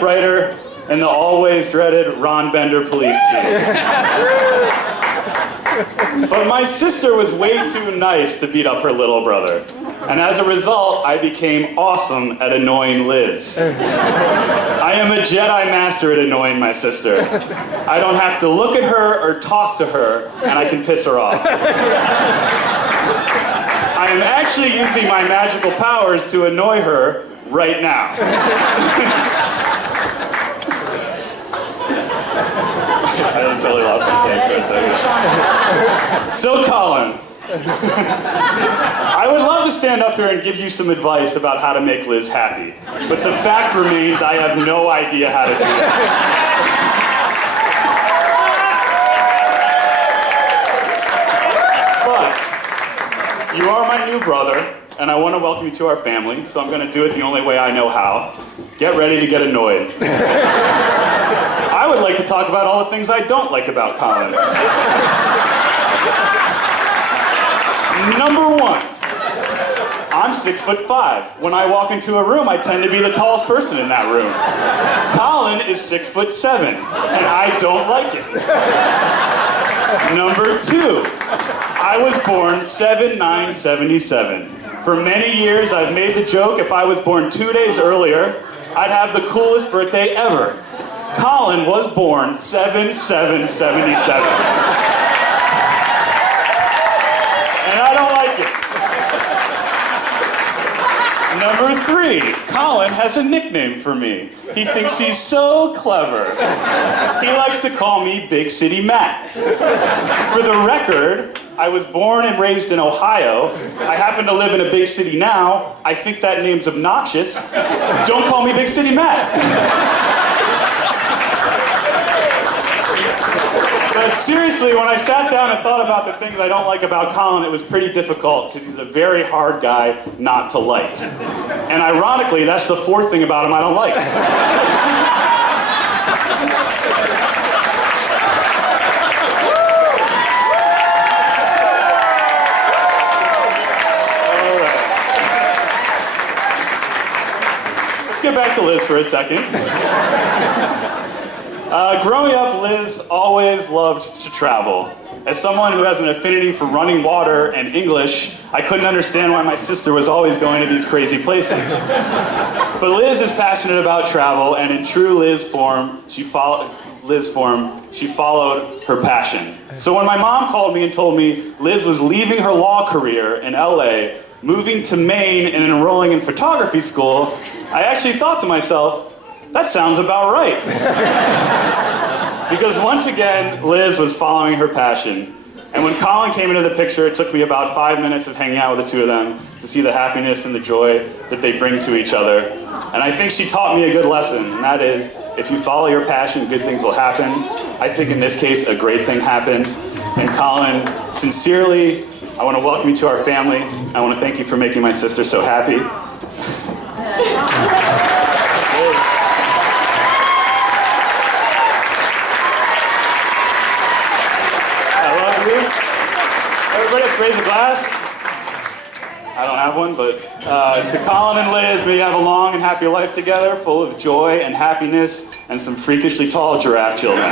typewriter in the always dreaded Ron Bender police chief. But my sister was way too nice to beat up her little brother. And as a result, I became awesome at annoying Liz. I am a Jedi master at annoying my sister. I don't have to look at her or talk to her, and I can piss her off. I am actually using my magical powers to annoy her right now. I totally lost my case for a second. So Colin, I would love to stand up here and give you some advice about how to make Liz happy, but the fact remains I have no idea how to do it. But you are my new brother, and I want to welcome you to our family, so I'm going to do it the only way I know how. Get ready to get annoyed. I would like to talk about all the things I don't like about Colin. Number one, I'm 6'5". When I walk into a room, I tend to be the tallest person in that room. Colin is 6'7", and I don't like it. Number two, I was born 7/9/77. For many years, I've made the joke if I was born 2 days earlier, I'd have the coolest birthday ever. Colin was born 7/7/77. And I don't like it. Number three, Colin has a nickname for me. He thinks he's so clever. He likes to call me Big City Matt. For the record, I was born and raised in Ohio. I happen to live in a big city now. I think that name's obnoxious. Don't call me Big City Matt. But seriously, when I sat down and thought about the things I don't like about Colin, it was pretty difficult because he's a very hard guy not to like. And ironically, that's the fourth thing about him I don't like. All right. Let's get back to Liz for a second. Growing up, Liz always loved to travel. As someone who has an affinity for running water and English, I couldn't understand why my sister was always going to these crazy places. But Liz is passionate about travel, and in true Liz form, she followed her passion. So when my mom called me and told me Liz was leaving her law career in LA, moving to Maine, and enrolling in photography school, I actually thought to myself, that sounds about right. Because once again, Liz was following her passion. And when Colin came into the picture, it took me about 5 minutes of hanging out with the two of them to see the happiness and the joy that they bring to each other. And I think she taught me a good lesson, and that is, if you follow your passion, good things will happen. I think in this case, a great thing happened. And Colin, sincerely, I want to welcome you to our family. I want to thank you for making my sister so happy. Everybody, let's raise a glass. I don't have one, but to Colin and Liz, may you have a long and happy life together, full of joy and happiness, and some freakishly tall giraffe children.